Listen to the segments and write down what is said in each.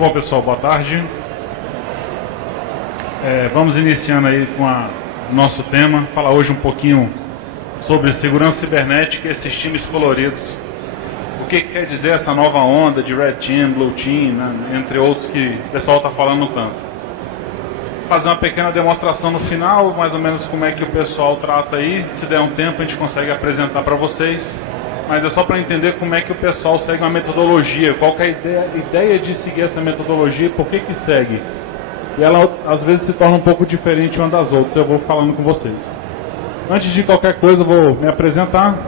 Bom, pessoal, boa tarde. Vamos iniciando aí com o nosso tema, falar hoje um pouquinho sobre segurança cibernética e esses times coloridos. O que quer dizer essa nova onda de Red Team, Blue Team, né, entre outros que o pessoal está falando tanto. Fazer uma pequena demonstração no final, mais ou menos como é que o pessoal trata aí. Se der um tempo a gente consegue apresentar para vocês. Mas é só para entender como é que o pessoal segue uma metodologia, qual que é a ideia de seguir essa metodologia e por que segue. E ela às vezes se torna um pouco diferente uma das outras, eu vou falando com vocês. Antes de qualquer coisa, eu vou me apresentar.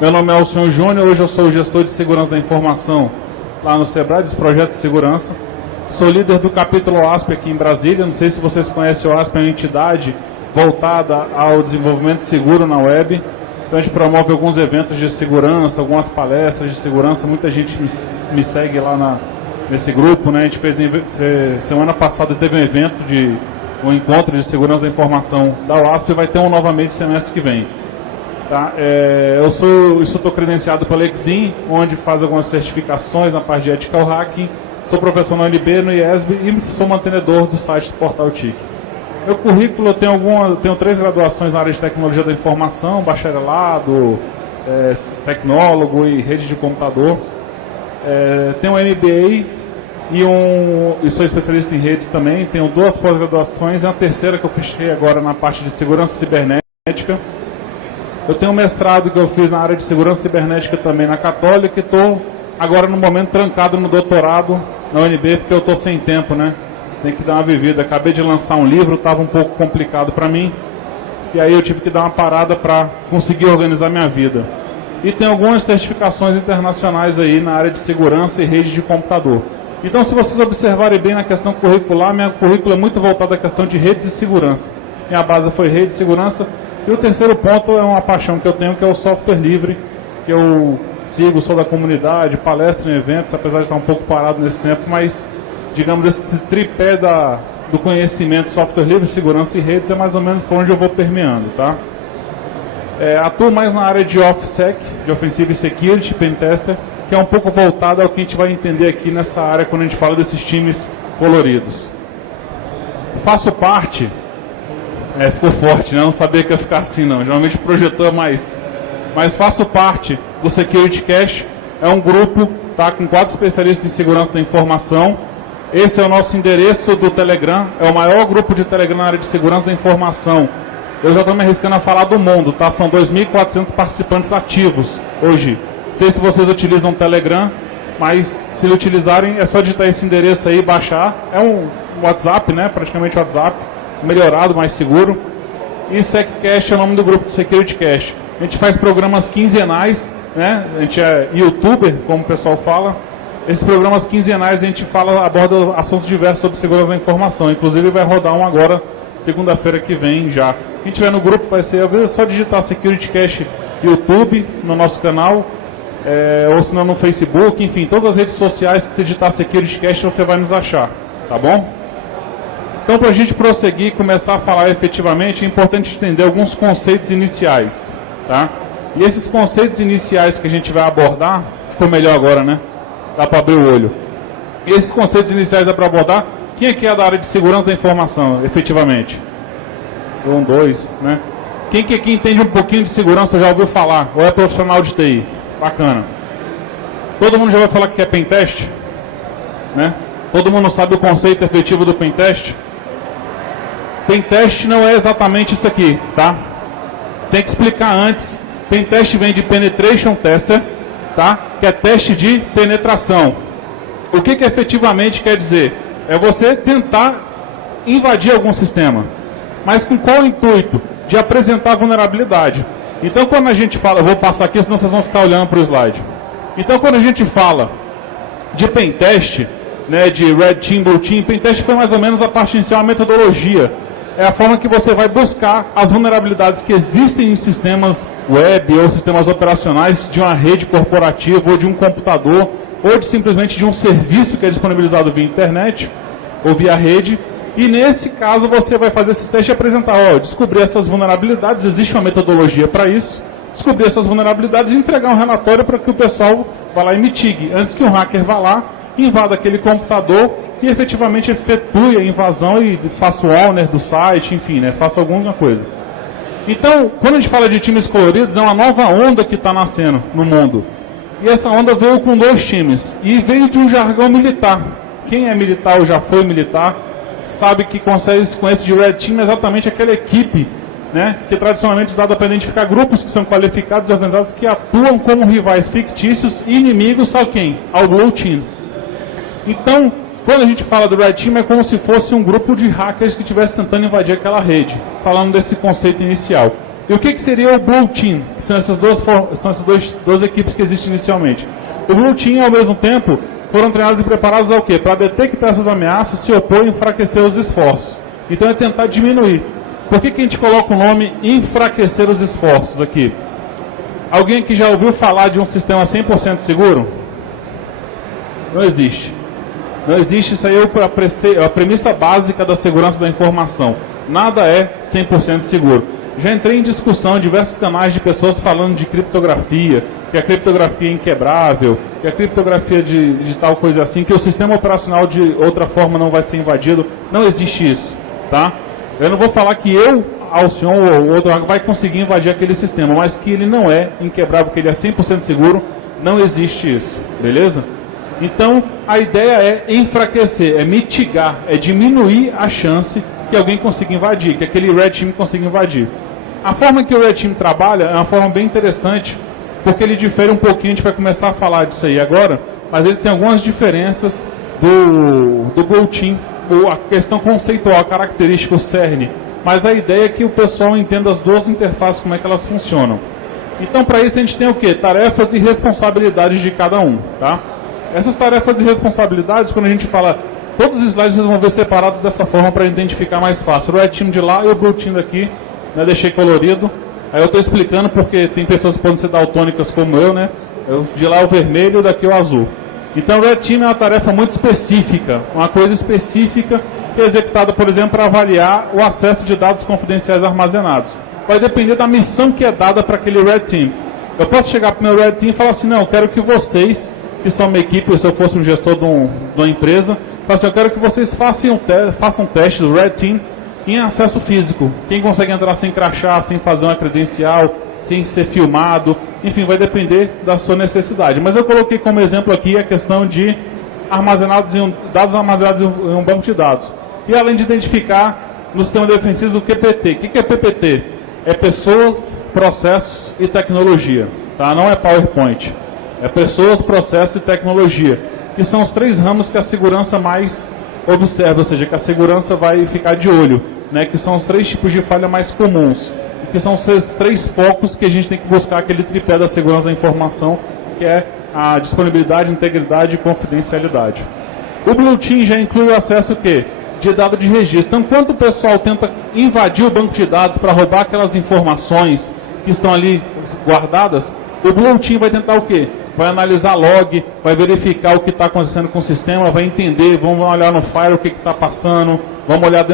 Meu nome é Alcione Júnior, hoje eu sou o gestor de segurança da informação lá no Sebrae, dos projetos de segurança. Sou líder do capítulo OASP aqui em Brasília, não sei se vocês conhecem o OASP, é uma entidade voltada ao desenvolvimento seguro na web. Então a gente promove alguns eventos de segurança, algumas palestras de segurança, muita gente me segue lá nesse grupo, né? A gente fez, semana passada teve um evento um encontro de segurança da informação da UASP e vai ter um novamente semestre que vem. Tá? Eu sou instrutor credenciado pela Exim, onde faz algumas certificações na parte de ethical hacking, sou professor na UNB, no IESB e sou mantenedor do site do Portal TIC. Meu currículo, eu tenho 3 graduações na área de tecnologia da informação, bacharelado, tecnólogo e rede de computador. Tenho um MBA e sou especialista em redes também. Tenho 2 pós-graduações e uma terceira que eu fechei agora na parte de segurança cibernética. Eu tenho um mestrado que eu fiz na área de segurança cibernética também na Católica e estou agora no momento trancado no doutorado na UNB porque eu estou sem tempo, né? Tem que dar uma vivida. Acabei de lançar um livro, estava um pouco complicado para mim. E aí eu tive que dar uma parada para conseguir organizar minha vida. E tem algumas certificações internacionais aí na área de segurança e rede de computador. Então, se vocês observarem bem na questão curricular, minha currícula é muito voltada à questão de redes de segurança. Minha base foi rede de segurança. E o terceiro ponto é uma paixão que eu tenho, que é o software livre, que eu sigo, sou da comunidade, palestro em eventos, apesar de estar um pouco parado nesse tempo, mas digamos, esse tripé do conhecimento, software livre, segurança e redes, é mais ou menos por onde eu vou permeando, tá? Atuo mais na área de OffSec, de Offensive Security, Pentester, que é um pouco voltado ao que a gente vai entender aqui nessa área quando a gente fala desses times coloridos. Faço parte, ficou forte, né? Não sabia que ia ficar assim, não. Geralmente o projetor é mais... Mas faço parte do Security Cache, é um grupo, tá, com 4 especialistas em segurança da informação. Esse é o nosso endereço do Telegram, é o maior grupo de Telegram na área de segurança da informação. Eu já estou me arriscando a falar do mundo, tá? São 2.400 participantes ativos hoje. Não sei se vocês utilizam o Telegram, mas se utilizarem é só digitar esse endereço aí e baixar. É um WhatsApp, né? Praticamente WhatsApp, melhorado, mais seguro. E SecCache é o nome do grupo do Security Cache. A gente faz programas quinzenais, né? A gente é youtuber, como o pessoal fala. Esses programas quinzenais a gente aborda assuntos diversos sobre segurança da informação. Inclusive vai rodar um agora, segunda-feira que vem já. Quem tiver no grupo vai ser, às vezes, só digitar Security Cache YouTube no nosso canal, ou se não no Facebook, enfim, todas as redes sociais que você digitar Security Cache você vai nos achar, tá bom? Então, para a gente prosseguir e começar a falar efetivamente, é importante entender alguns conceitos iniciais, tá? E esses conceitos iniciais que a gente vai abordar, ficou melhor agora, né? Dá para abrir o olho. E esses conceitos iniciais é para abordar. Quem aqui é da área de segurança da informação, efetivamente? 1, 2, né? Quem que aqui entende um pouquinho de segurança, já ouviu falar? Ou é profissional de TI? Bacana. Todo mundo já vai falar que é pentest? Né? Todo mundo sabe o conceito efetivo do pentest? Pentest não é exatamente isso aqui, tá? Tem que explicar antes. Pentest vem de Penetration Tester, tá? Que é teste de penetração. O que efetivamente quer dizer? É você tentar invadir algum sistema. Mas com qual intuito? De apresentar vulnerabilidade. Então quando a gente fala, eu vou passar aqui, senão vocês vão ficar olhando para o slide. Então quando a gente fala de pentest, né, de Red Team, Blue Team, pentest foi mais ou menos a parte inicial, a metodologia. É a forma que você vai buscar as vulnerabilidades que existem em sistemas web ou sistemas operacionais de uma rede corporativa ou de um computador ou simplesmente de um serviço que é disponibilizado via internet ou via rede. E nesse caso você vai fazer esses testes e apresentar, descobrir essas vulnerabilidades, existe uma metodologia para isso, descobrir essas vulnerabilidades e entregar um relatório para que o pessoal vá lá e mitigue, antes que um hacker vá lá, invada aquele computador e efetivamente efetue a invasão e faça o owner do site, enfim, né, faça alguma coisa. Então, quando a gente fala de times coloridos, é uma nova onda que está nascendo no mundo. E essa onda veio com 2 times. E veio de um jargão militar. Quem é militar ou já foi militar, sabe que consegue se conhece de Red Team exatamente aquela equipe, né, que é tradicionalmente usada para identificar grupos que são qualificados e organizados que atuam como rivais fictícios e inimigos ao quem? Ao Blue Team. Então, quando a gente fala do Red Team, é como se fosse um grupo de hackers que estivesse tentando invadir aquela rede, falando desse conceito inicial. E o que seria o Blue Team? Que são essas duas equipes que existem inicialmente. O Blue Team, ao mesmo tempo, foram treinados e preparados ao quê? Para detectar essas ameaças, se opor e enfraquecer os esforços. Então é tentar diminuir. Por que a gente coloca o nome enfraquecer os esforços aqui? Alguém que já ouviu falar de um sistema 100% seguro? Não existe. Não existe, isso aí é a premissa básica da segurança da informação. Nada é 100% seguro. Já entrei em discussão em diversos canais de pessoas falando de criptografia, que a criptografia é inquebrável, que a criptografia de tal coisa assim, que o sistema operacional de outra forma não vai ser invadido. Não existe isso, tá? Eu não vou falar que eu, Alcion ou outro vai conseguir invadir aquele sistema, mas que ele não é inquebrável, que ele é 100% seguro, não existe isso, beleza? Então, a ideia é enfraquecer, é mitigar, é diminuir a chance que alguém consiga invadir, que aquele Red Team consiga invadir. A forma que o Red Team trabalha é uma forma bem interessante, porque ele difere um pouquinho, a gente vai começar a falar disso aí agora, mas ele tem algumas diferenças do Blue Team, a questão conceitual, a característica, o cerne, mas a ideia é que o pessoal entenda as duas interfaces, como é que elas funcionam. Então, para isso, a gente tem o quê? Tarefas e responsabilidades de cada um, tá? Essas tarefas e responsabilidades, quando a gente fala, todos os slides vão ver separados dessa forma para identificar mais fácil. O Red Team de lá e o Blue Team daqui, né, deixei colorido. Aí eu estou explicando porque tem pessoas que podem ser daltônicas como eu, né? De lá é o vermelho, daqui é o azul. Então o Red Team é uma tarefa muito específica, uma coisa específica que é executada, por exemplo, para avaliar o acesso de dados confidenciais armazenados. Vai depender da missão que é dada para aquele Red Team. Eu posso chegar para o meu Red Team e falar assim, não, eu quero que vocês, que são uma equipe, se eu fosse um gestor de uma empresa, assim, eu quero que vocês façam um teste do Red Team em acesso físico. Quem consegue entrar sem crachá, sem fazer uma credencial, sem ser filmado, enfim, vai depender da sua necessidade. Mas eu coloquei como exemplo aqui a questão de dados armazenados em um banco de dados. E além de identificar no sistema defensivo o QPT. O que é PPT? É pessoas, processos e tecnologia. Tá? Não é PowerPoint. É pessoas, processos e tecnologia, que são os 3 ramos que a segurança mais observa, ou seja, que a segurança vai ficar de olho, né? Que são os 3 tipos de falha mais comuns, que são os 3 focos que a gente tem que buscar aquele tripé da segurança da informação, que é a disponibilidade, integridade e confidencialidade. O Blue Team já inclui o acesso o quê? De dado de registro. Então, quando o pessoal tenta invadir o banco de dados para roubar aquelas informações que estão ali guardadas, o Blue Team vai tentar o quê? Vai analisar log, vai verificar o que está acontecendo com o sistema, vai entender, vamos olhar no Fire o que está passando, vamos olhar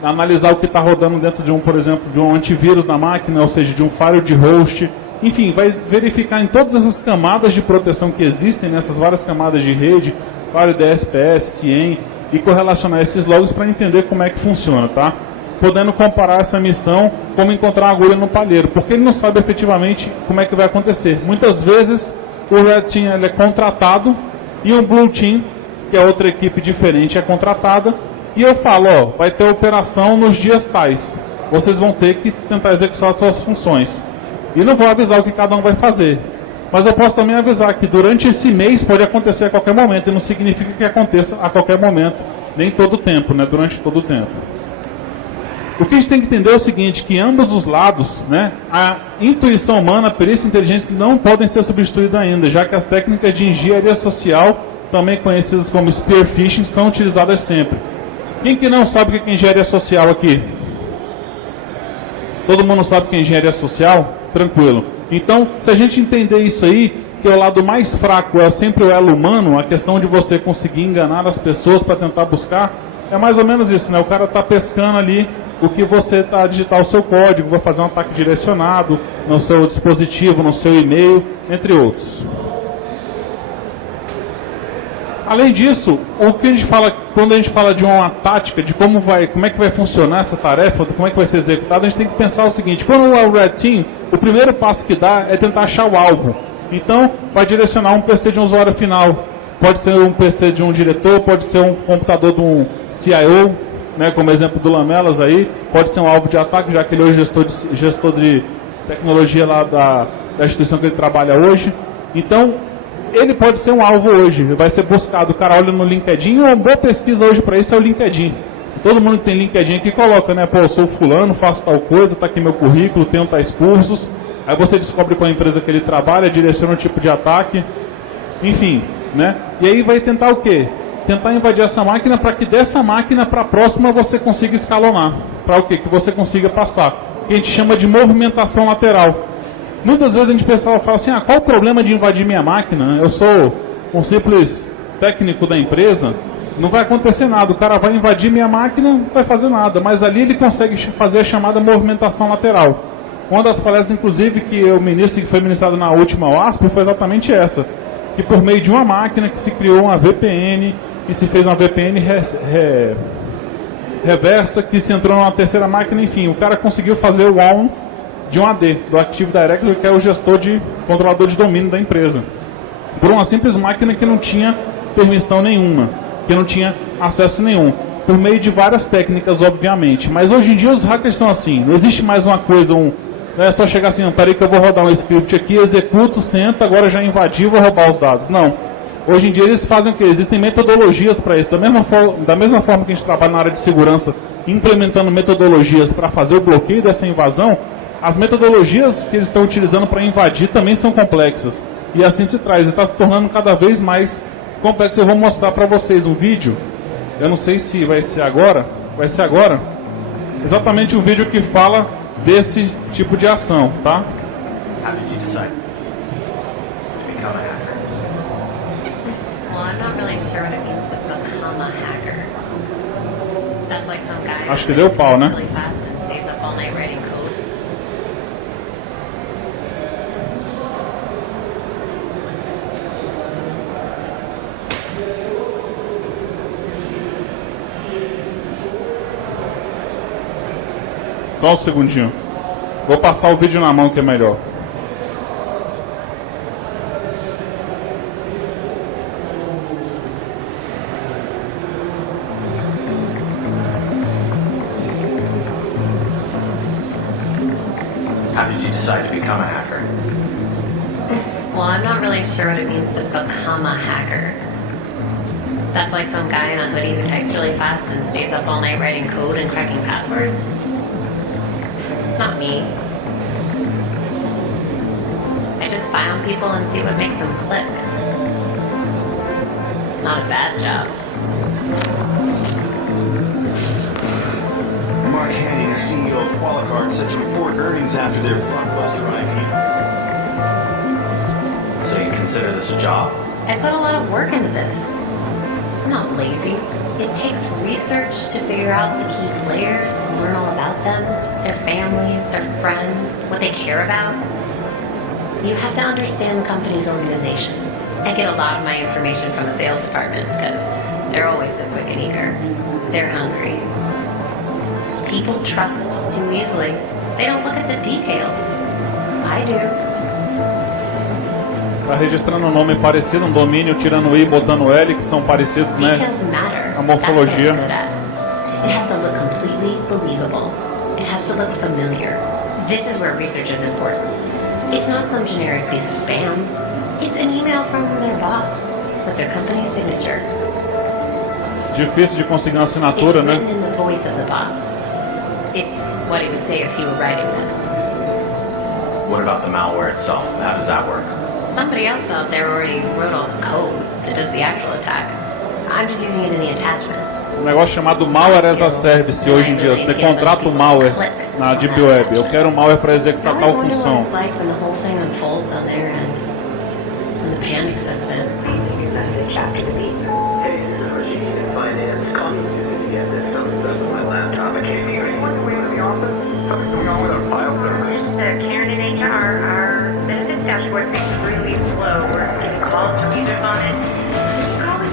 analisar o que está rodando dentro de por exemplo, de um antivírus na máquina, ou seja, de um Fire de host. Enfim, vai verificar em todas essas camadas de proteção que existem, nessas várias camadas de rede, Fire DSPS, CIEM, e correlacionar esses logs para entender como é que funciona, tá? Podendo comparar essa missão como encontrar uma agulha no palheiro, porque ele não sabe efetivamente como é que vai acontecer. Muitas vezes o Red Team ele é contratado e o Blue Team, que é outra equipe diferente, é contratada, e eu falo, ó, vai ter operação nos dias tais. Vocês vão ter que tentar executar as suas funções. E não vou avisar o que cada um vai fazer. Mas eu posso também avisar que durante esse mês pode acontecer a qualquer momento, e não significa que aconteça a qualquer momento, nem todo o tempo, né, durante todo o tempo. O que a gente tem que entender é o seguinte, que ambos os lados, né, a intuição humana, a perícia e a inteligência não podem ser substituídas ainda, já que as técnicas de engenharia social, também conhecidas como spear phishing, são utilizadas sempre. Quem que não sabe o que é engenharia social aqui? Todo mundo sabe o que é engenharia social? Tranquilo. Então, se a gente entender isso aí, que o lado mais fraco é sempre o elo humano, a questão de você conseguir enganar as pessoas para tentar buscar, é mais ou menos isso, né? O cara está pescando ali o que você está a digitar o seu código, vai fazer um ataque direcionado no seu dispositivo, no seu e-mail, entre outros. Além disso, o que a gente fala, quando a gente fala de uma tática, de como é que vai funcionar essa tarefa, como é que vai ser executada, a gente tem que pensar o seguinte: quando é o Red Team, o primeiro passo que dá é tentar achar o alvo. Então, vai direcionar um PC de um usuário final. Pode ser um PC de um diretor, pode ser um computador de um CIO, né, como exemplo do Lamelas aí, pode ser um alvo de ataque, já que ele é o gestor de tecnologia lá da instituição que ele trabalha hoje. Então, ele pode ser um alvo hoje, vai ser buscado. O cara olha no LinkedIn, uma boa pesquisa hoje para isso é o LinkedIn. Todo mundo que tem LinkedIn aqui coloca, né? Pô, eu sou fulano, faço tal coisa, tá aqui meu currículo, tenho tais cursos. Aí você descobre qual a empresa que ele trabalha, direciona o tipo de ataque, enfim, né? E aí vai tentar o quê? Tentar invadir essa máquina para que dessa máquina para a próxima você consiga escalonar. Para o quê? Que você consiga passar. Que a gente chama de movimentação lateral. Muitas vezes a gente fala assim: qual o problema de invadir minha máquina? Eu sou um simples técnico da empresa, não vai acontecer nada. O cara vai invadir minha máquina, não vai fazer nada. Mas ali ele consegue fazer a chamada movimentação lateral. Uma das palestras, inclusive, que eu ministro, que foi ministrada na última OASP, foi exatamente essa. Que por meio de uma máquina que se criou uma VPN, que se fez uma VPN reversa, que se entrou numa terceira máquina, enfim, o cara conseguiu fazer o ON de um AD, do Active Directory, que é o gestor de controlador de domínio da empresa, por uma simples máquina que não tinha permissão nenhuma, que não tinha acesso nenhum, por meio de várias técnicas, obviamente. Mas hoje em dia os hackers são assim, não existe mais uma coisa, não é só chegar assim: peraí que eu vou rodar um script aqui, executo, senta, agora já invadi, vou roubar os dados. Não. Hoje em dia eles fazem o quê? Existem metodologias para isso. Da mesma forma que a gente trabalha na área de segurança, implementando metodologias para fazer o bloqueio dessa invasão, as metodologias que eles estão utilizando para invadir também são complexas. E assim se traz, está se tornando cada vez mais complexo. Eu vou mostrar para vocês um vídeo, eu não sei se vai ser agora, exatamente um vídeo que fala desse tipo de ação, tá? How did you decide to become a hacker? Well, I'm not really sure what it means to become a hacker. That's like some guy Acho que deu pau, né? really fast and stays up all night writing code. Só um segundinho. Vou passar o vídeo na mão que é melhor. How did you decide to become a hacker? Well, I'm not really sure what it means to become a hacker. That's like some guy in a hoodie who types really fast and stays up all night writing code and cracking passwords. It's not me. I just spy on people and see what makes them click. It's not a bad job. Mark Henning, CEO of Qualicard, set to report earnings after their blockbuster IPO. So you consider this a job? I put a lot of work into this. I'm not lazy. It takes research to figure out the key players, learn all about them, their families, their friends, what they care about. You have to understand the company's organization. I get a lot of my information from the sales department because they're always so quick and eager. They're hungry. People trust too easily. They don't look at the details. I do. Está registrando um nome parecido, um domínio, tirando o I, botando L, que são parecidos, né? Details matter. A morfologia. That's what I'm good at. It has to look completely believable. It has to look familiar. This is where research is important. It's not some generic piece of spam. It's an email from their boss with their company signature. Difícil de conseguir uma It's assinatura, written né? in the voice of the boss. It's what he would say if he were writing this. What about the malware itself? How does that work? Somebody else out there already wrote all the code that does the actual attack. I'm just using it in the attachment. Um negócio chamado Malware as a Service hoje em dia. Você contrata o malware na Deep Web. Eu quero um malware para executar tal função. It's like when the whole thing unfolds on their end. When the panic sets in. Hey, this is Rajiv in finance. Calling to get this some stuff on my laptop. I can't hear anyone. Are we in the office? Something's going on with our file servers. Karen and HR, our benefits dashboard is really slow. We're getting calls from users on it. Calling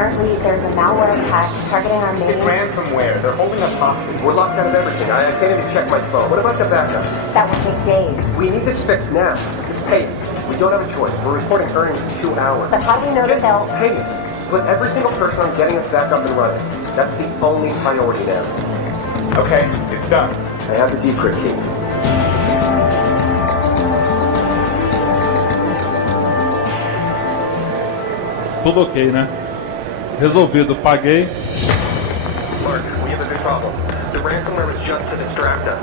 Apparently, there's a malware attack targeting our It's main... ransomware. They're holding us hostage. We're locked out of everything. I can't even check my phone. What about the backup? That will take days. We need this fixed now. Hey, we don't have a choice. We're reporting earnings in 2 hours. But how do you know that they'll... Hey, split every single person on getting us back up and running. That's the only priority now. Okay, it's done. I have the decrypt key. Tudo ok, né? Resolvido, paguei. Mark, we have a big problem. The ransomware was just to distract us.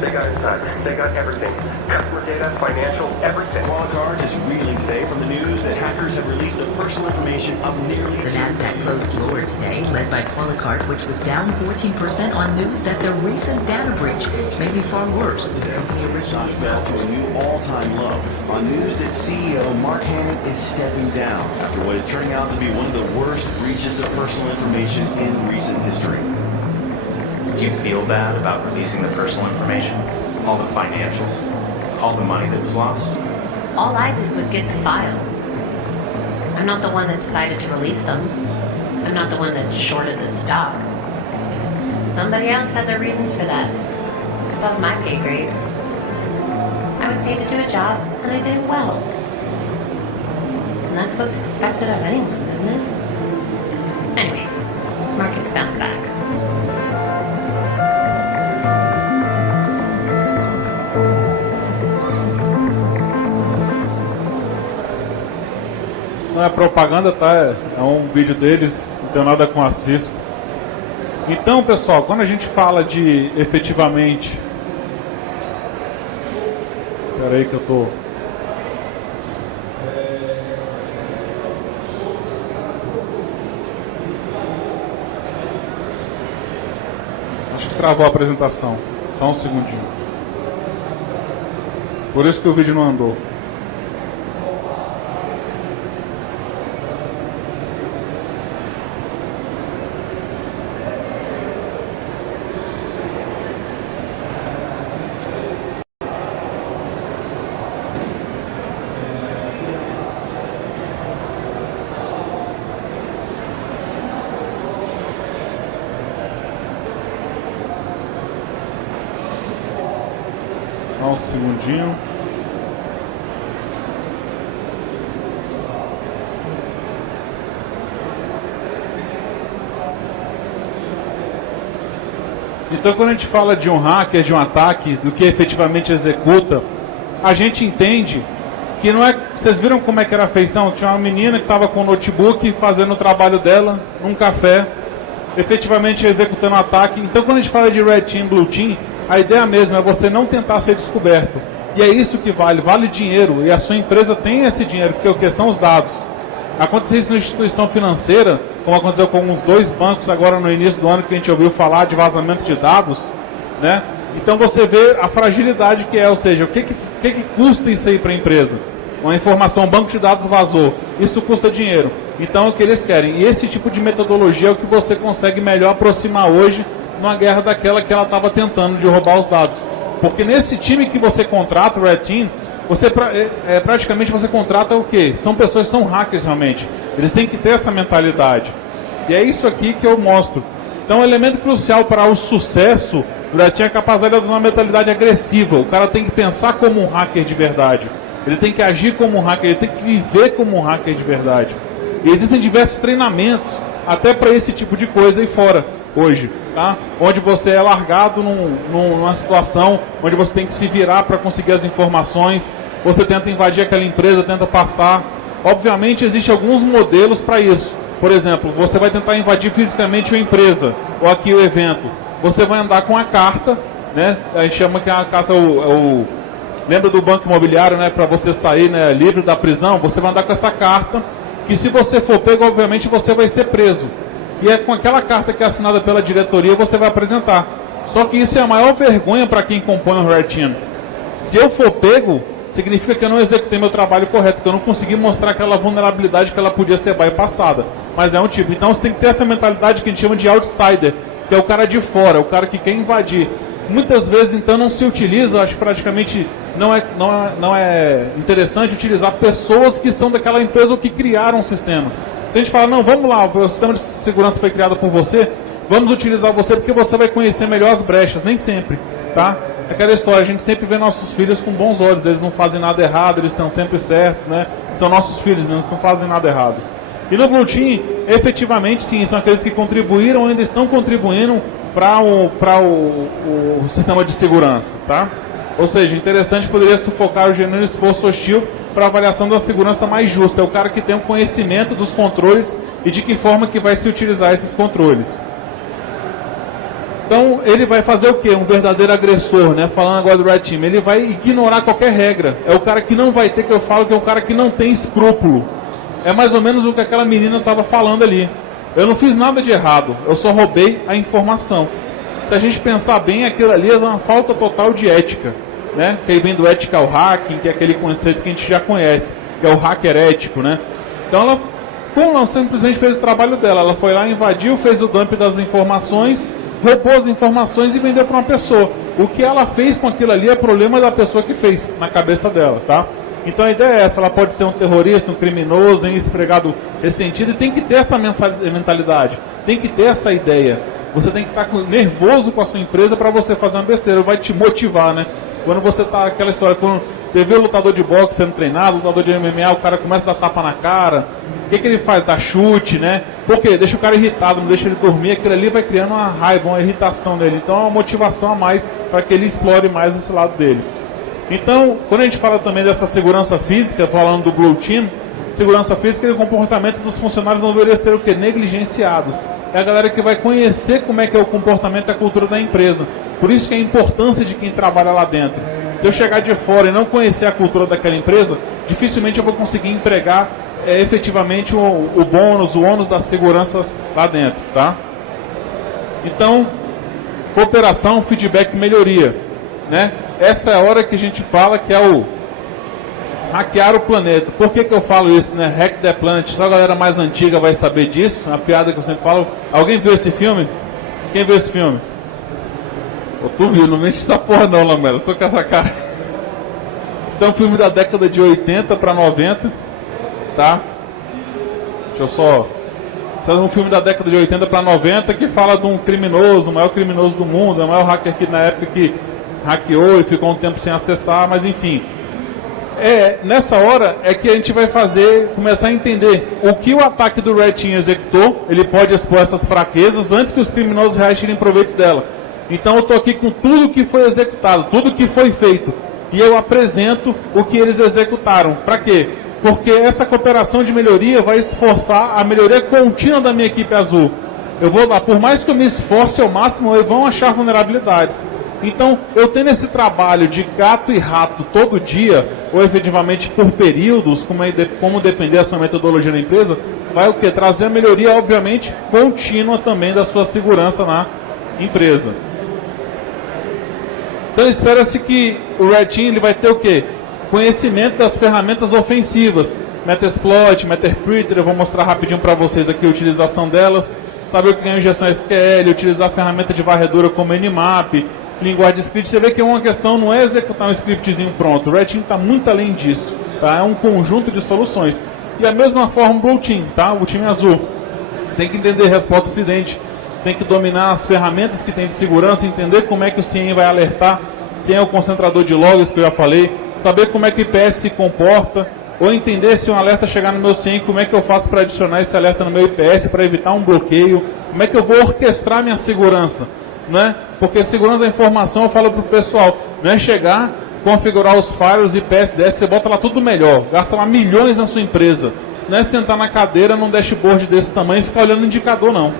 They got inside. They got everything. Customer data, financials, everything. Qualicards is reeling today from the news that hackers have released the personal information of nearly The Nasdaq closed lower today, led by Qualicard, which was down 14% on news that the recent data breach may be far worse than the company The stock originally fell to a new all-time low on news that CEO Mark Hannon is stepping down after what is turning out to be one of the worst breaches of personal information in recent history. Do you feel bad about releasing the personal information? All the financials? All the money that was lost? All I did was get the files. I'm not the one that decided to release them. I'm not the one that shorted the stock. Somebody else had their reasons for that. It's above my pay grade. I was paid to do a job, and I did it well. And that's what's expected of anyone, isn't it? Anyway, markets bounce back. Não é propaganda, tá? É um vídeo deles, não tem nada com a Cisco. Então, pessoal, quando a gente fala de efetivamente... Espera aí que eu tô... Acho que travou a apresentação. Só um segundinho. Por isso que o vídeo não andou. Só um segundinho. Então, quando a gente fala de um hacker, de um ataque, do que efetivamente executa, a gente entende que não é... Vocês viram como é que era a feição? Tinha uma menina que estava com o notebook fazendo o trabalho dela num café, efetivamente executando o ataque. Então, quando a gente fala de Red Team, Blue Team, a ideia mesmo é você não tentar ser descoberto. E é isso que vale dinheiro. E a sua empresa tem esse dinheiro, porque o que são os dados. Aconteceu isso na instituição financeira, como aconteceu com uns 2 bancos agora no início do ano, que a gente ouviu falar de vazamento de dados, né? Então você vê a fragilidade que é, ou seja, o que custa isso aí para a empresa? Uma informação, um banco de dados vazou, isso custa dinheiro. Então é o que eles querem. E esse tipo de metodologia é o que você consegue melhor aproximar hoje numa guerra daquela que ela estava tentando de roubar os dados. Porque nesse time que você contrata, o Red Team, você praticamente você contrata o quê? São pessoas que são hackers realmente. Eles têm que ter essa mentalidade. E é isso aqui que eu mostro. Então, o elemento crucial para o sucesso do Red Team é a capacidade de uma mentalidade agressiva. O cara tem que pensar como um hacker de verdade. Ele tem que agir como um hacker, ele tem que viver como um hacker de verdade. E existem diversos treinamentos, até para esse tipo de coisa aí fora, hoje. Tá? Onde você é largado numa situação onde você tem que se virar para conseguir as informações, você tenta invadir aquela empresa, tenta passar. Obviamente existem alguns modelos para isso. Por exemplo, você vai tentar invadir fisicamente uma empresa, ou aqui o evento. Você vai andar com a carta, né? A gente chama que a carta lembra do banco imobiliário, né? Para você sair, né, livre da prisão, você vai andar com essa carta, que se você for pego, obviamente você vai ser preso. E é com aquela carta que é assinada pela diretoria você vai apresentar. Só que isso é a maior vergonha para quem compõe o Red Team. Se eu for pego, significa que eu não executei meu trabalho correto, que eu não consegui mostrar aquela vulnerabilidade que ela podia ser bypassada. Mas é um tipo. Então você tem que ter essa mentalidade que a gente chama de outsider, que é o cara de fora, o cara que quer invadir. Muitas vezes, então, não se utiliza, acho que praticamente não é interessante utilizar pessoas que são daquela empresa ou que criaram um sistema. a gente fala, não, vamos lá, o sistema de segurança foi criado por você, vamos utilizar você porque você vai conhecer melhor as brechas, nem sempre, tá? Aquela história, a gente sempre vê nossos filhos com bons olhos, eles não fazem nada errado, eles estão sempre certos, né? São nossos filhos, eles não fazem nada errado. E no Blue Team, efetivamente, sim, são aqueles que contribuíram ou ainda estão contribuindo para o sistema de segurança, tá? Ou seja, interessante, poderia sufocar o genuíno esforço hostil para a avaliação da segurança mais justa. É o cara que tem o conhecimento dos controles e de que forma que vai se utilizar esses controles. Então, ele vai fazer o quê? Um verdadeiro agressor, né? Falando agora do Red Team. Ele vai ignorar qualquer regra. É o cara que não vai ter, que eu falo que é o cara que não tem escrúpulo. É mais ou menos o que aquela menina estava falando ali. Eu não fiz nada de errado, eu só roubei a informação. Se a gente pensar bem, aquilo ali é uma falta total de ética, né? Que aí vem do ethical hacking, que é aquele conceito que a gente já conhece, que é o hacker ético, né? Então ela, como não, simplesmente fez o trabalho dela. Ela foi lá, invadiu, fez o dump das informações, roubou as informações e vendeu para uma pessoa. O que ela fez com aquilo ali é problema da pessoa que fez, na cabeça dela, tá? Então a ideia é essa, ela pode ser um terrorista, um criminoso, um empregado ressentido, e tem que ter essa mentalidade, tem que ter essa ideia. Você tem que estar nervoso com a sua empresa para você fazer uma besteira, vai te motivar, né? Quando você tá, aquela história, quando você vê o lutador de boxe sendo treinado, o lutador de MMA, o cara começa a dar tapa na cara, o que ele faz? Dá chute, né? Porque deixa o cara irritado, não deixa ele dormir, aquilo ali vai criando uma raiva, uma irritação nele. Então é uma motivação a mais para que ele explore mais esse lado dele. Então, quando a gente fala também dessa segurança física, falando do Blue Team, segurança física e o comportamento dos funcionários não deveria ser o quê? Negligenciados. É a galera que vai conhecer como é que é o comportamento e a cultura da empresa. Por isso que é a importância de quem trabalha lá dentro. Se eu chegar de fora e não conhecer a cultura daquela empresa, dificilmente eu vou conseguir empregar efetivamente o bônus, o ônus da segurança lá dentro, tá? Então, cooperação, feedback, melhoria, né? Essa é a hora que a gente fala que é o hackear o planeta. Por que eu falo isso, né? Hack the Planet. Só a galera mais antiga vai saber disso. Uma piada que eu sempre falo. Alguém viu esse filme? Quem viu esse filme? Tu viu, não mente essa porra não, Lamela. Tô com essa cara. Isso é um filme da década de 80 para 90. Tá? Deixa eu só... Isso é um filme da década de 80 para 90 que fala de um criminoso, o maior criminoso do mundo, o maior hacker que na época que hackeou e ficou um tempo sem acessar, mas enfim. Nessa hora é que a gente vai começar a entender o que o ataque do Red Team executou. Ele pode expor essas fraquezas antes que os criminosos reais tirem proveito dela. Então eu estou aqui com tudo que foi executado, tudo que foi feito, e eu apresento o que eles executaram. Para quê? Porque essa cooperação de melhoria vai esforçar a melhoria contínua da minha equipe azul. Eu vou lá, por mais que eu me esforce ao máximo, eles vão achar vulnerabilidades. Então, eu tendo esse trabalho de gato e rato todo dia, ou efetivamente por períodos, como depender da sua metodologia da empresa, vai o quê? Trazer a melhoria, obviamente, contínua também da sua segurança na empresa. Então, espera-se que o Red Team ele vai ter o quê? Conhecimento das ferramentas ofensivas. Metasploit, Metapredator, eu vou mostrar rapidinho para vocês aqui a utilização delas. Saber o que é injeção SQL, utilizar a ferramenta de varredura como Nmap, linguagem de script. Você vê que uma questão não é executar um scriptzinho pronto. O Red Team está muito além disso. Tá? É um conjunto de soluções. E a mesma forma o Blue Team, tá? O time azul. Tem que entender resposta a acidente, tem que dominar as ferramentas que tem de segurança, entender como é que o CIEM vai alertar, CIEM é o concentrador de logs que eu já falei, saber como é que o IPS se comporta, ou entender se um alerta chegar no meu CIEM, como é que eu faço para adicionar esse alerta no meu IPS para evitar um bloqueio, como é que eu vou orquestrar minha segurança, né? Porque segurança da informação, eu falo para o pessoal, não é chegar, configurar os firewalls, IPS, DS, você bota lá tudo melhor, gasta lá milhões na sua empresa, não é sentar na cadeira num dashboard desse tamanho e ficar olhando o indicador, não.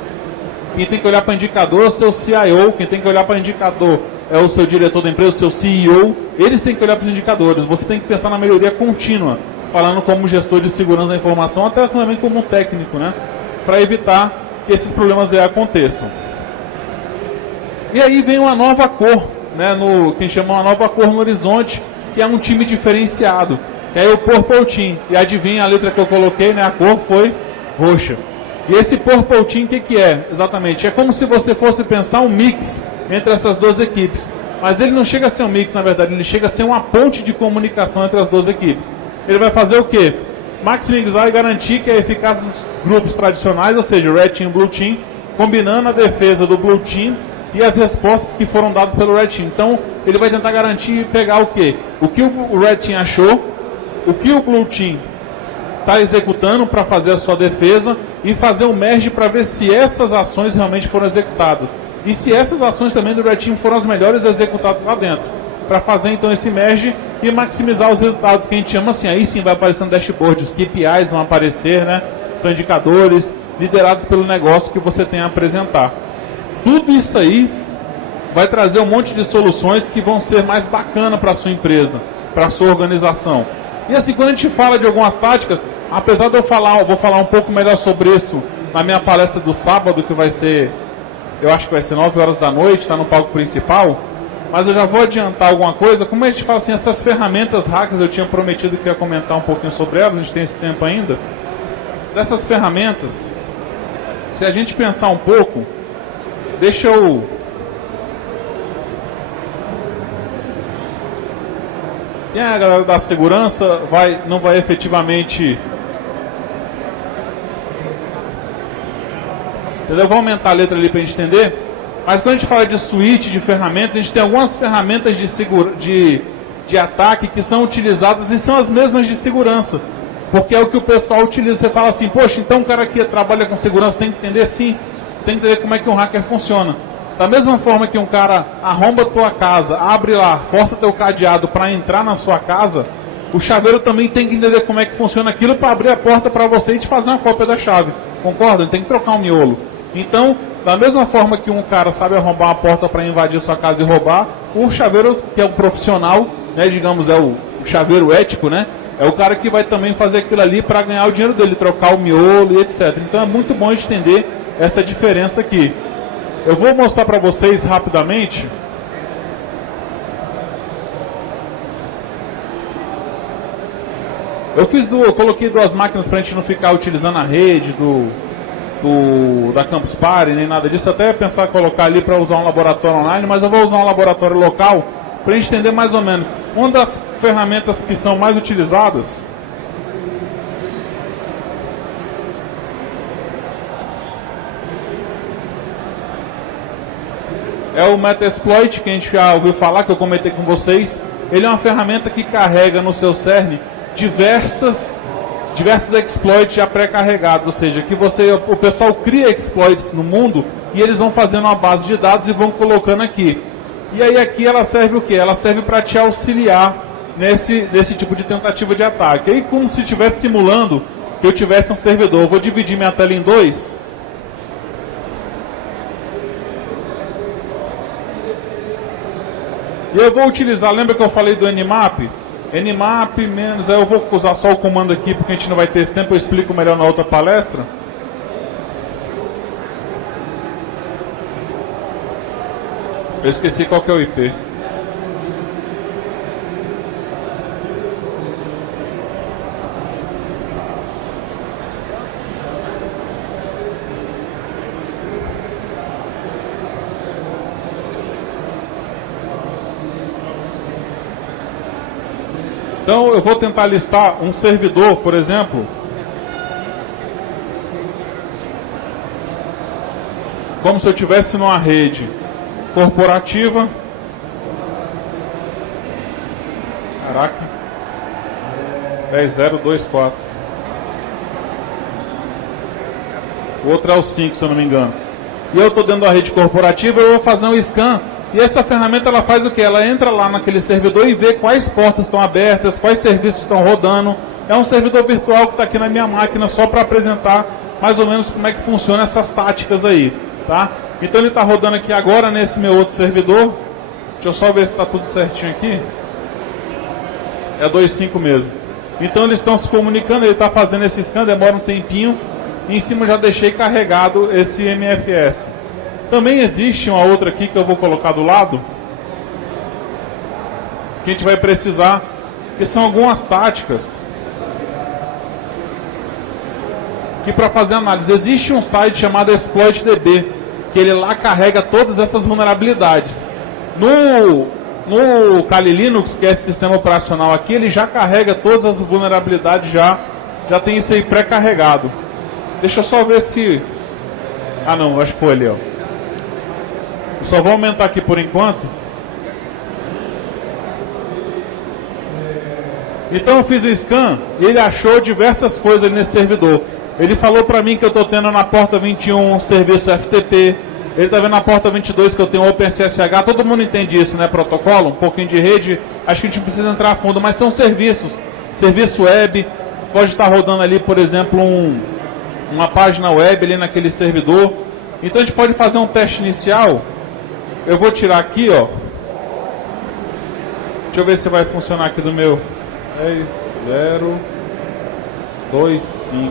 Quem tem que olhar para o indicador é o seu CIO, quem tem que olhar para o indicador é o seu diretor da empresa, o seu CEO, eles têm que olhar para os indicadores, você tem que pensar na melhoria contínua, falando como gestor de segurança da informação, até também como técnico, né? Para evitar que esses problemas aconteçam. E aí vem uma nova cor, né? Que chama uma nova cor no horizonte, que é um time diferenciado, que é o Purple Team. E adivinha a letra que eu coloquei, né? A cor foi roxa. E esse Purple Team, o que é? Exatamente, é como se você fosse pensar um mix entre essas duas equipes. Mas ele não chega a ser um mix, na verdade, ele chega a ser uma ponte de comunicação entre as duas equipes. Ele vai fazer o quê? maximizar e garantir que a eficácia dos grupos tradicionais, ou seja, Red Team e Blue Team, combinando a defesa do Blue Team e as respostas que foram dadas pelo Red Team. Então, ele vai tentar garantir e pegar o quê? O que o Red Team achou, o que o Blue Team está executando para fazer a sua defesa e fazer o merge para ver se essas ações realmente foram executadas. E se essas ações também do Red Team foram as melhores executadas lá dentro. Para fazer então esse merge e maximizar os resultados que a gente chama assim. Aí sim vai aparecer no dashboard, os KPIs vão aparecer, né? São indicadores liderados pelo negócio que você tem a apresentar. Tudo isso aí vai trazer um monte de soluções que vão ser mais bacana para a sua empresa, para a sua organização. E assim, quando a gente fala de algumas táticas, apesar de eu vou falar um pouco melhor sobre isso na minha palestra do sábado, que vai ser, eu acho que vai ser 9 horas da noite, está no palco principal, mas eu já vou adiantar alguma coisa. Como a gente fala assim, essas ferramentas hackers, eu tinha prometido que ia comentar um pouquinho sobre elas, a gente tem esse tempo ainda. Dessas ferramentas, se a gente pensar um pouco, deixa eu... Quem é a galera da segurança não vai efetivamente... Entendeu? Vou aumentar a letra ali para a gente entender. Mas quando a gente fala de suíte de ferramentas, a gente tem algumas ferramentas de ataque que são utilizadas e são as mesmas de segurança. Porque é o que o pessoal utiliza. Você fala assim, poxa, então o cara que trabalha com segurança tem que entender sim. Tem que entender como é que um hacker funciona. Da mesma forma que um cara arromba a tua casa, abre lá, força teu cadeado para entrar na sua casa, o chaveiro também tem que entender como é que funciona aquilo para abrir a porta para você e te fazer uma cópia da chave. Concorda? Ele tem que trocar um miolo. Então, da mesma forma que um cara sabe arrombar uma porta para invadir sua casa e roubar, o chaveiro, que é um profissional, né, digamos, é o chaveiro ético, né? É o cara que vai também fazer aquilo ali para ganhar o dinheiro dele, trocar o miolo e etc. Então é muito bom entender essa diferença aqui. Eu vou mostrar para vocês rapidamente. Eu coloquei 2 máquinas para a gente não ficar utilizando a rede da Campus Party, nem nada disso. Até pensar em colocar ali para usar um laboratório online, mas eu vou usar um laboratório local para a gente entender mais ou menos. Uma das ferramentas que são mais utilizadas é o Metasploit, que a gente já ouviu falar, que eu comentei com vocês. Ele é uma ferramenta que carrega no seu CERN diversos exploits já pré-carregados, ou seja, que o pessoal cria exploits no mundo e eles vão fazendo uma base de dados e vão colocando aqui. E aí aqui ela serve o quê? Ela serve para te auxiliar nesse tipo de tentativa de ataque. Aí como se estivesse simulando que eu tivesse um servidor. Eu vou dividir minha tela em 2. E eu vou utilizar, lembra que eu falei do Nmap? Nmap menos, aí eu vou usar só o comando aqui porque a gente não vai ter esse tempo, eu explico melhor na outra palestra. Eu esqueci qual que é o IP. Então eu vou tentar listar um servidor, por exemplo, como se eu estivesse numa rede corporativa. Caraca. 10024. O outro é o 5, se eu não me engano. E eu estou dentro da rede corporativa, eu vou fazer um scan. E essa ferramenta ela faz o que? Ela entra lá naquele servidor e vê quais portas estão abertas, quais serviços estão rodando. É um servidor virtual que está aqui na minha máquina só para apresentar mais ou menos como é que funciona essas táticas aí, tá? Então ele está rodando aqui agora nesse meu outro servidor. Deixa eu só ver se está tudo certinho aqui. É 2.5 mesmo. Então eles estão se comunicando, ele está fazendo esse scan, demora um tempinho. E em cima eu já deixei carregado esse MFS. Também existe uma outra aqui que eu vou colocar do lado, que a gente vai precisar, que são algumas táticas que para fazer análise. Existe um site chamado ExploitDB, que ele lá carrega todas essas vulnerabilidades. No Kali Linux, que é esse sistema operacional aqui, ele já carrega todas as vulnerabilidades já já tem isso aí pré-carregado. Deixa eu só ver se... Ah não, acho que foi ali, ó. Eu só vou aumentar aqui por enquanto. Então eu fiz o scan e ele achou diversas coisas ali nesse servidor. Ele falou para mim que eu estou tendo na porta 21 um serviço FTP. Ele está vendo na porta 22 que eu tenho OpenSSH. Todo mundo entende isso, né? Protocolo, um pouquinho de rede. Acho que a gente precisa entrar a fundo, mas são serviços. Serviço web. Pode estar rodando ali, por exemplo, uma página web ali naquele servidor. Então a gente pode fazer um teste inicial. Eu vou tirar aqui, ó. Deixa eu ver se vai funcionar aqui do meu. 10.0.2.5.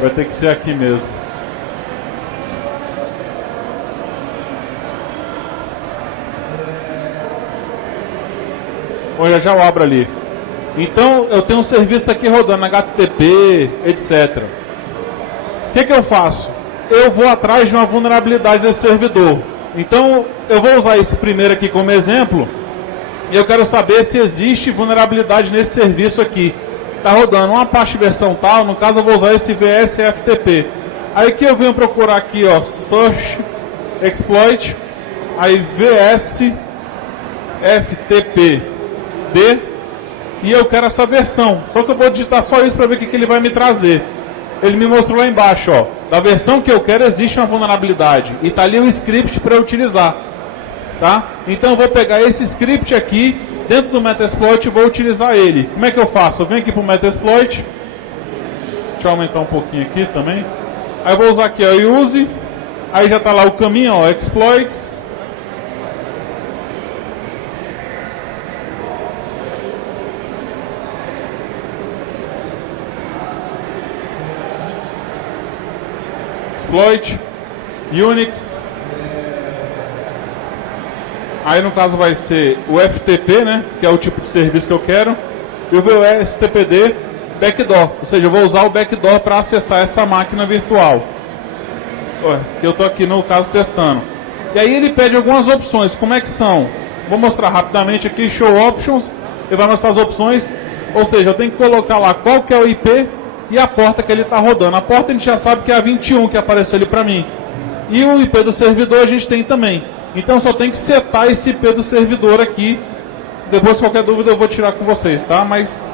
Vai ter que ser aqui mesmo. Olha, já eu abro ali. Então eu tenho um serviço aqui rodando HTTP, etc. O que eu faço? Eu vou atrás de uma vulnerabilidade desse servidor. Então eu vou usar esse primeiro aqui como exemplo. E eu quero saber se existe vulnerabilidade nesse serviço aqui. Está rodando uma Apache versão tal, no caso eu vou usar esse VS-FTP. Aí que eu venho procurar aqui, ó, Search Exploit, aí VS-FTP D, e eu quero essa versão. Só que eu vou digitar só isso para ver o que ele vai me trazer. Ele me mostrou lá embaixo, ó, da versão que eu quero existe uma vulnerabilidade, e está ali o script para eu utilizar. Tá? Então eu vou pegar esse script aqui, dentro do Metasploit, e vou utilizar ele. Como é que eu faço? Eu venho aqui para o Metasploit. Deixa eu aumentar um pouquinho aqui também. Aí eu vou usar aqui, ó, use. Aí já está lá o caminho, ó, exploits. Exploit, Unix. Aí no caso vai ser o FTP, né, que é o tipo de serviço que eu quero, e o VSTPD backdoor, ou seja, eu vou usar o backdoor para acessar essa máquina virtual. Que eu estou aqui no caso testando. E aí ele pede algumas opções, como é que são? Vou mostrar rapidamente aqui, Show Options, ele vai mostrar as opções, ou seja, eu tenho que colocar lá qual que é o IP e a porta que ele está rodando. A porta a gente já sabe que é a 21 que apareceu ali para mim. E o IP do servidor a gente tem também. Então só tem que setar esse IP do servidor aqui. Depois qualquer dúvida eu vou tirar com vocês, tá? Mas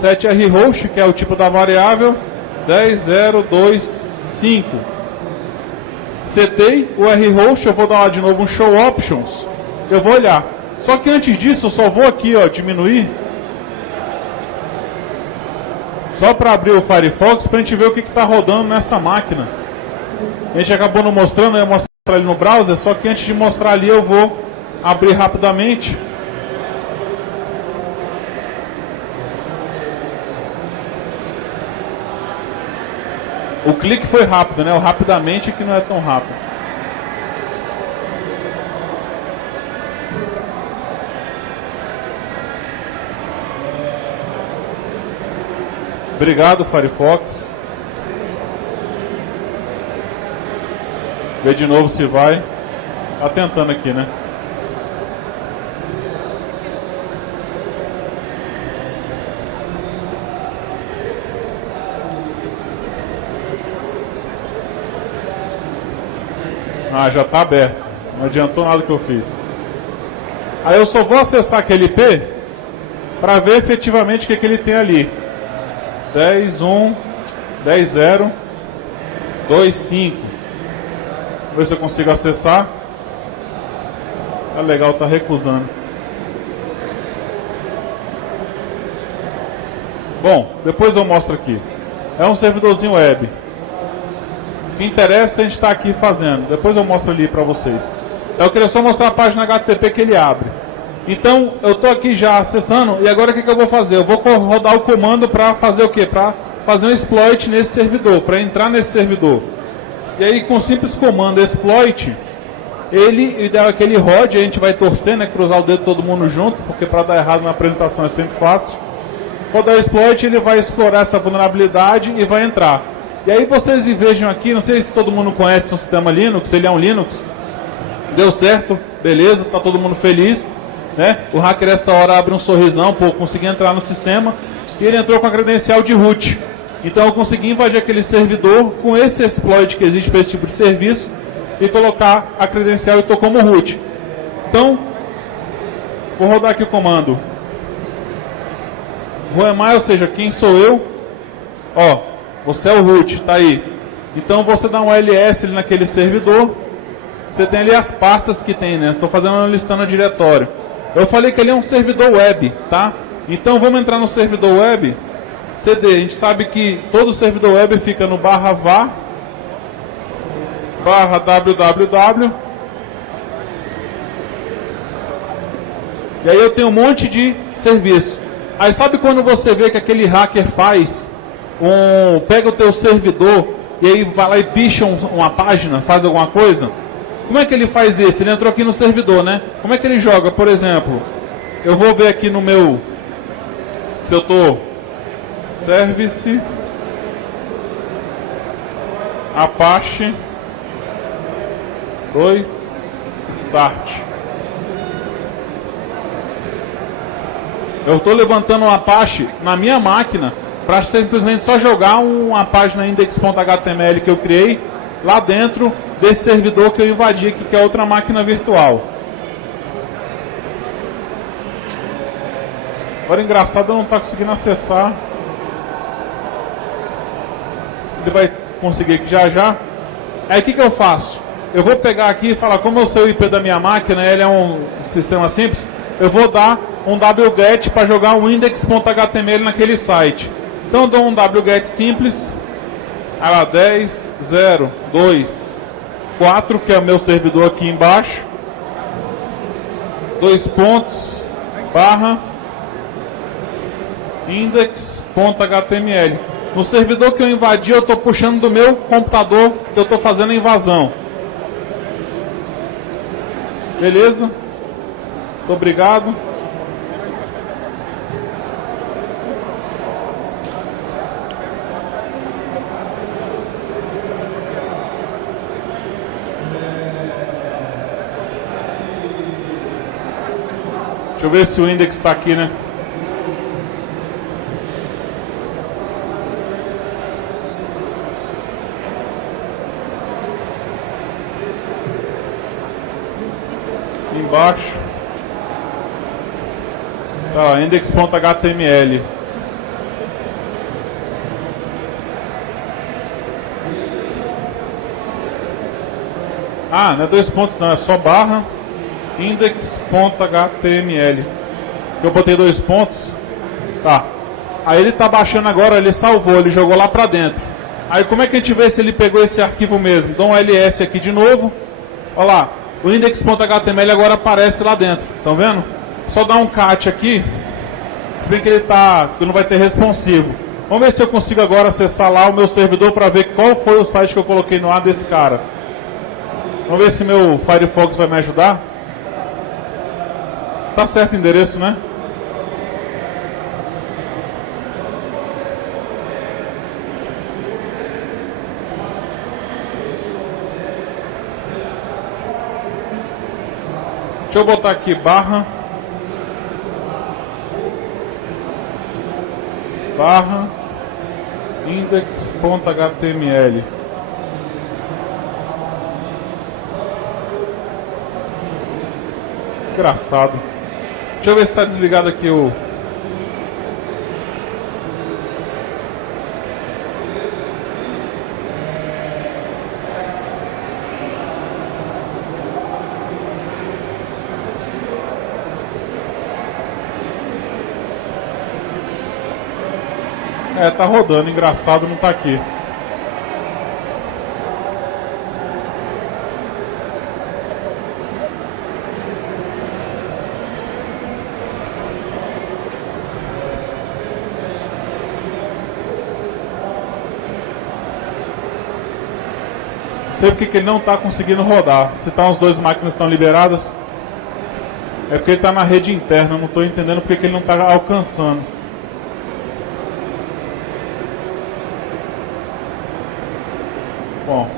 set rhost, que é o tipo da variável, 10.0.2.5. Setei o rhost, eu vou dar lá de novo um show options. Eu vou olhar. Só que antes disso eu só vou aqui, ó, diminuir. Só para abrir o Firefox para a gente ver o que está rodando nessa máquina. A gente acabou não mostrando, eu ia mostrar ele no browser, só que antes de mostrar ali eu vou abrir rapidamente. O clique foi rápido, né? O rapidamente que não é tão rápido. Obrigado, Firefox. Vê de novo se vai. Tá tentando aqui, né? Ah, já tá aberto. Não adiantou nada que eu fiz. Aí eu só vou acessar aquele IP para ver efetivamente o que ele tem ali. 10.1.10.0.2.5. Vou ver se eu consigo acessar. Tá legal, tá recusando. Bom, depois eu mostro aqui. É um servidorzinho web. O que interessa a gente está aqui fazendo. Depois eu mostro ali para vocês. Eu queria só mostrar a página HTTP que ele abre. Então, eu estou aqui já acessando. E agora o que eu vou fazer? Eu vou rodar o comando para fazer o quê? Para fazer um exploit nesse servidor. Para entrar nesse servidor. E aí, com o simples comando exploit, ele dá aquele rod, a gente vai torcer, né? Cruzar o dedo todo mundo junto, porque para dar errado na apresentação é sempre fácil. Rodar o exploit, ele vai explorar essa vulnerabilidade e vai entrar. E aí vocês vejam aqui, não sei se todo mundo conhece o sistema Linux, ele é um Linux. Deu certo, beleza, tá todo mundo feliz, né? O hacker nessa hora abre um sorrisão, pô, consegui entrar no sistema e ele entrou com a credencial de root. Então eu consegui invadir aquele servidor com esse exploit que existe para esse tipo de serviço e colocar a credencial e estou como root. Então, vou rodar aqui o comando. Who am I, ou seja, quem sou eu? Ó, você é o root, tá aí. Então você dá um ls ali naquele servidor. Você tem ali as pastas que tem, né? Estou fazendo uma listando o diretório. Eu falei que ele é um servidor web, tá? Então vamos entrar no servidor web. CD, a gente sabe que todo servidor web fica no /var /www. E aí eu tenho um monte de serviço. Aí sabe quando você vê que aquele hacker faz pega o teu servidor e aí vai lá e picha uma página, faz alguma coisa? Como é que ele faz isso? Ele entrou aqui no servidor, né? Como é que ele joga? Por exemplo, eu vou ver aqui no meu, se eu tô service Apache 2 start. Eu estou levantando um Apache na minha máquina para simplesmente só jogar uma página index.html que eu criei lá dentro desse servidor que eu invadi aqui, que é outra máquina virtual. Agora engraçado, eu não estou conseguindo acessar. Ele vai conseguir aqui já já. Aí o que eu faço? Eu vou pegar aqui e falar, como eu sei o IP da minha máquina, ele é um sistema simples, eu vou dar um wget para jogar um index.html naquele site. Então eu dou um wget simples, 10.2.4, que é o meu servidor aqui embaixo, 2 pontos, barra, index.html. No servidor que eu invadi, eu estou puxando do meu computador que eu estou fazendo a invasão. Beleza? Muito obrigado. Deixa eu ver se o index está aqui, né? Embaixo. Tá, index.html. Ah, não é 2 pontos não, é só barra index.html. Eu botei 2 pontos. Tá. Aí ele tá baixando agora, ele salvou, ele jogou lá pra dentro. Aí como é que a gente vê se ele pegou esse arquivo mesmo? Dá um ls aqui de novo. Olha lá, o index.html agora aparece lá dentro. Estão vendo? Só dar um cat aqui. Se bem que ele não vai ter responsivo. Vamos ver se eu consigo agora acessar lá o meu servidor para ver qual foi o site que eu coloquei no ar desse cara. Vamos ver se meu Firefox vai me ajudar. Tá certo o endereço, né? Deixa eu botar aqui barra index.html. Engraçado. Deixa eu ver se está desligado aqui o... É, tá rodando, engraçado, não tá aqui. Não sei porque que ele não está conseguindo rodar. Se tá, as duas máquinas estão liberadas, é porque ele está na rede interna. Eu não estou entendendo porque que ele não está alcançando. Bom,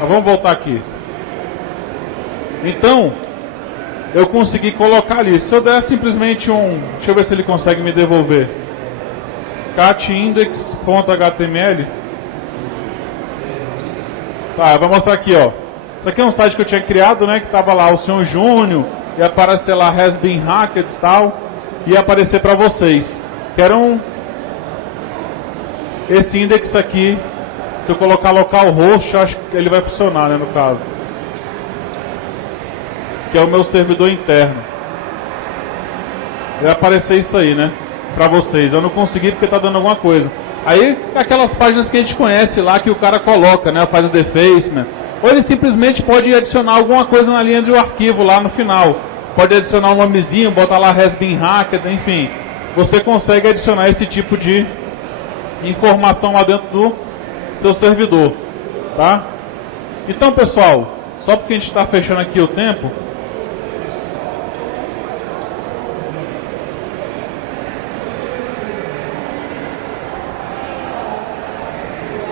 mas vamos voltar aqui. Então, eu consegui colocar ali. Se eu der simplesmente deixa eu ver se ele consegue me devolver. catindex.html. Tá, eu vou mostrar aqui, ó. Isso aqui é um site que eu tinha criado, né? Que tava lá o Senhor Júnior, ia aparecer lá Has Been Hacked e tal, ia aparecer para vocês. Que era esse index aqui. Se eu colocar localhost, acho que ele vai funcionar, né? No caso, que é o meu servidor interno. Vai aparecer isso aí, né? Para vocês. Eu não consegui porque tá dando alguma coisa. Aí, aquelas páginas que a gente conhece lá, que o cara coloca, né? Faz o defacement. Ou ele simplesmente pode adicionar alguma coisa na linha do arquivo lá no final. Pode adicionar um nomezinho, botar lá Has Been Hacked, enfim. Você consegue adicionar esse tipo de informação lá dentro do seu servidor, tá? Então, pessoal, só porque a gente está fechando aqui o tempo,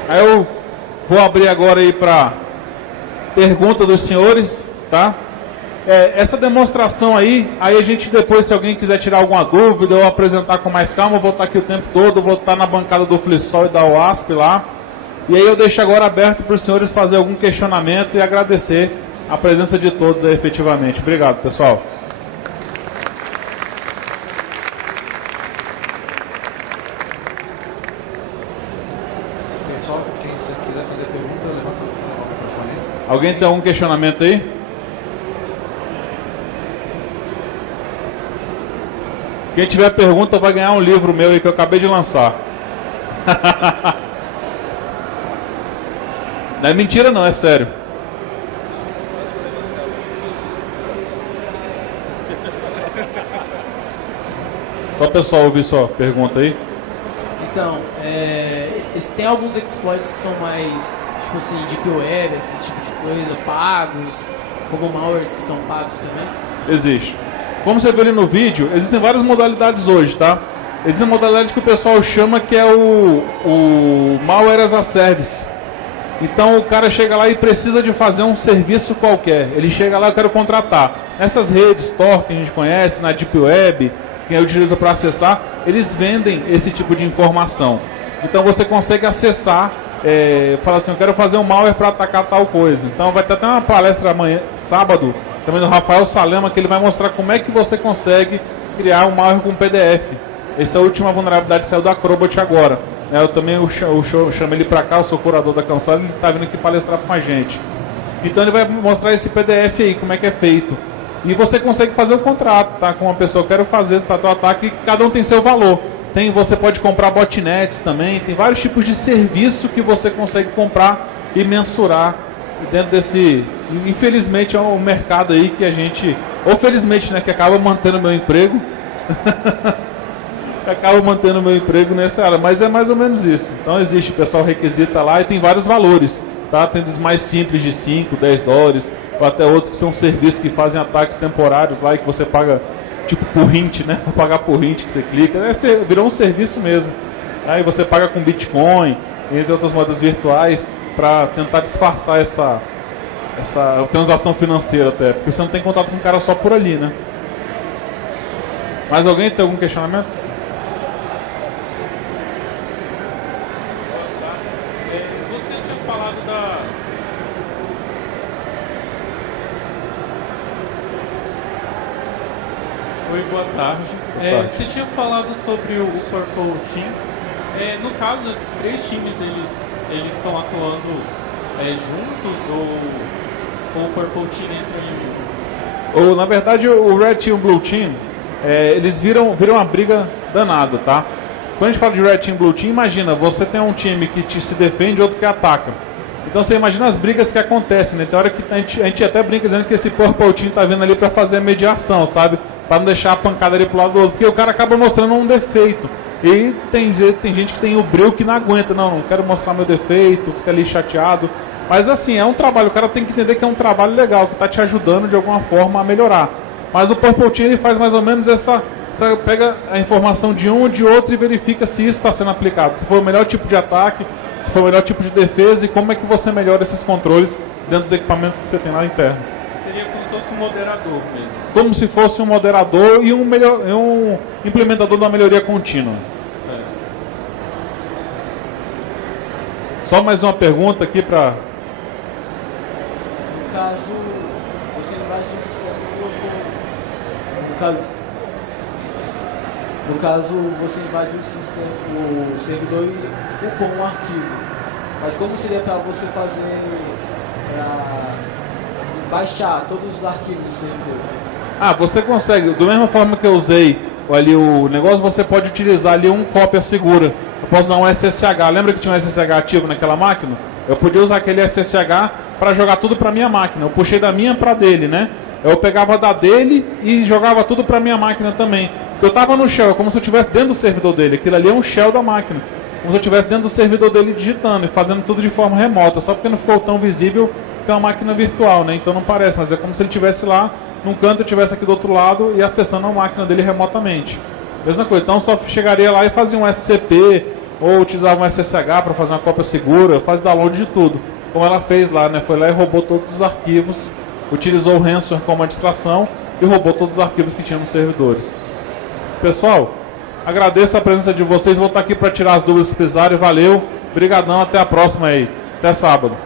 aí eu vou abrir agora aí para pergunta dos senhores, tá? Essa demonstração aí a gente depois, se alguém quiser tirar alguma dúvida ou apresentar com mais calma, eu vou estar aqui o tempo todo, vou estar na bancada do FliSol e da OASP lá. E aí eu deixo agora aberto para os senhores fazer algum questionamento e agradecer a presença de todos aí efetivamente. Obrigado, pessoal. Pessoal, quem quiser fazer pergunta, levanta o microfone. Alguém tem algum questionamento aí? Quem tiver pergunta vai ganhar um livro meu aí que eu acabei de lançar. Não é mentira não, é sério. Só o pessoal ouvir sua pergunta aí. Então, tem alguns exploits que são mais, tipo assim, Deep Web, esse tipo de coisa, pagos, como malwares que são pagos também? Existe. Como você viu ali no vídeo, existem várias modalidades hoje, tá? Existem modalidades que o pessoal chama que é o Malware as a Service. Então o cara chega lá e precisa de fazer um serviço qualquer. Ele chega lá, eu quero contratar. Nessas redes Tor que a gente conhece, na Deep Web, quem utiliza para acessar, eles vendem esse tipo de informação. Então você consegue acessar, fala assim, eu quero fazer um malware para atacar tal coisa. Então vai ter até uma palestra amanhã, sábado, também do Rafael Salema, que ele vai mostrar como é que você consegue criar um malware com PDF. Essa é a última vulnerabilidade que saiu da Acrobat agora. Eu também chamo ele para cá, eu sou curador da Cansol, ele está vindo aqui palestrar com a gente. Então ele vai mostrar esse PDF aí, como é que é feito. E você consegue fazer o contrato, tá? Com uma pessoa, eu quero fazer para teu ataque, cada um tem seu valor. Você pode comprar botnets também, tem vários tipos de serviço que você consegue comprar e mensurar dentro desse... Infelizmente é um mercado aí que a gente... Ou felizmente, né, que acaba mantendo o meu emprego. Acaba mantendo o meu emprego nessa área, mas é mais ou menos isso. Então existe, o pessoal requisita lá e tem vários valores, tá? Tem dos mais simples de 5, 10 dólares, ou até outros que são serviços que fazem ataques temporários lá e que você paga tipo por hint, né? Vou pagar por hint que você clica, virou um serviço mesmo. Aí você paga com Bitcoin, entre outras moedas virtuais, para tentar disfarçar essa transação financeira até, porque você não tem contato com o cara só por ali, né? Mais alguém tem algum questionamento? Você tinha falado da... Oi, boa tarde. Você tinha falado sobre o Purple Team. No caso, esses três times, eles estão atuando juntos ou o Purple Team entra em... Na verdade, o Red Team e o Blue Team, eles viram uma briga danada, tá? Quando a gente fala de Red Team e Blue Team, imagina, você tem um time que se defende e outro que ataca. Então você imagina as brigas que acontecem, né? Tem hora que a gente até brinca dizendo que esse Purple Team tá vindo ali para fazer a mediação, sabe? Para não deixar a pancada ali pro lado do outro, porque o cara acaba mostrando um defeito. E tem gente que tem o breu que não aguenta, não quero mostrar meu defeito, fica ali chateado. Mas assim, é um trabalho, o cara tem que entender que é um trabalho legal, que está te ajudando de alguma forma a melhorar. Mas o Purple Team ele faz mais ou menos pega a informação de um e de outro e verifica se isso está sendo aplicado. Se for o melhor tipo de ataque, se for o melhor tipo de defesa e como é que você melhora esses controles dentro dos equipamentos que você tem lá interno. Seria como se fosse fosse um moderador mesmo. Como se fosse um moderador e um implementador da melhoria contínua. Certo. Só mais uma pergunta aqui para... No caso, você invade um sistema e colocou... No caso, você invade o servidor e upou um arquivo. Mas como seria para você fazer... para baixar todos os arquivos do servidor? Ah, você consegue, da mesma forma que eu usei ali o negócio, você pode utilizar ali um cópia segura. Eu posso usar um SSH, lembra que tinha um SSH ativo naquela máquina? Eu podia usar aquele SSH para jogar tudo para minha máquina. Eu puxei da minha para dele, né? Eu pegava da dele e jogava tudo para minha máquina também. Eu estava no shell, como se eu estivesse dentro do servidor dele. Aquilo ali é um shell da máquina. Como se eu estivesse dentro do servidor dele digitando e fazendo tudo de forma remota. Só porque não ficou tão visível que é uma máquina virtual, né? Então não parece, mas é como se ele estivesse lá num canto, eu estivesse aqui do outro lado e acessando a máquina dele remotamente. Mesma coisa, então só chegaria lá e fazia um SCP ou utilizava um SSH para fazer uma cópia segura, faz download de tudo. Como ela fez lá, né? Foi lá e roubou todos os arquivos, utilizou o ransomware como distração e roubou todos os arquivos que tinha nos servidores. Pessoal, agradeço a presença de vocês, vou estar aqui para tirar as dúvidas se precisarem. Valeu, brigadão, até a próxima aí. Até sábado.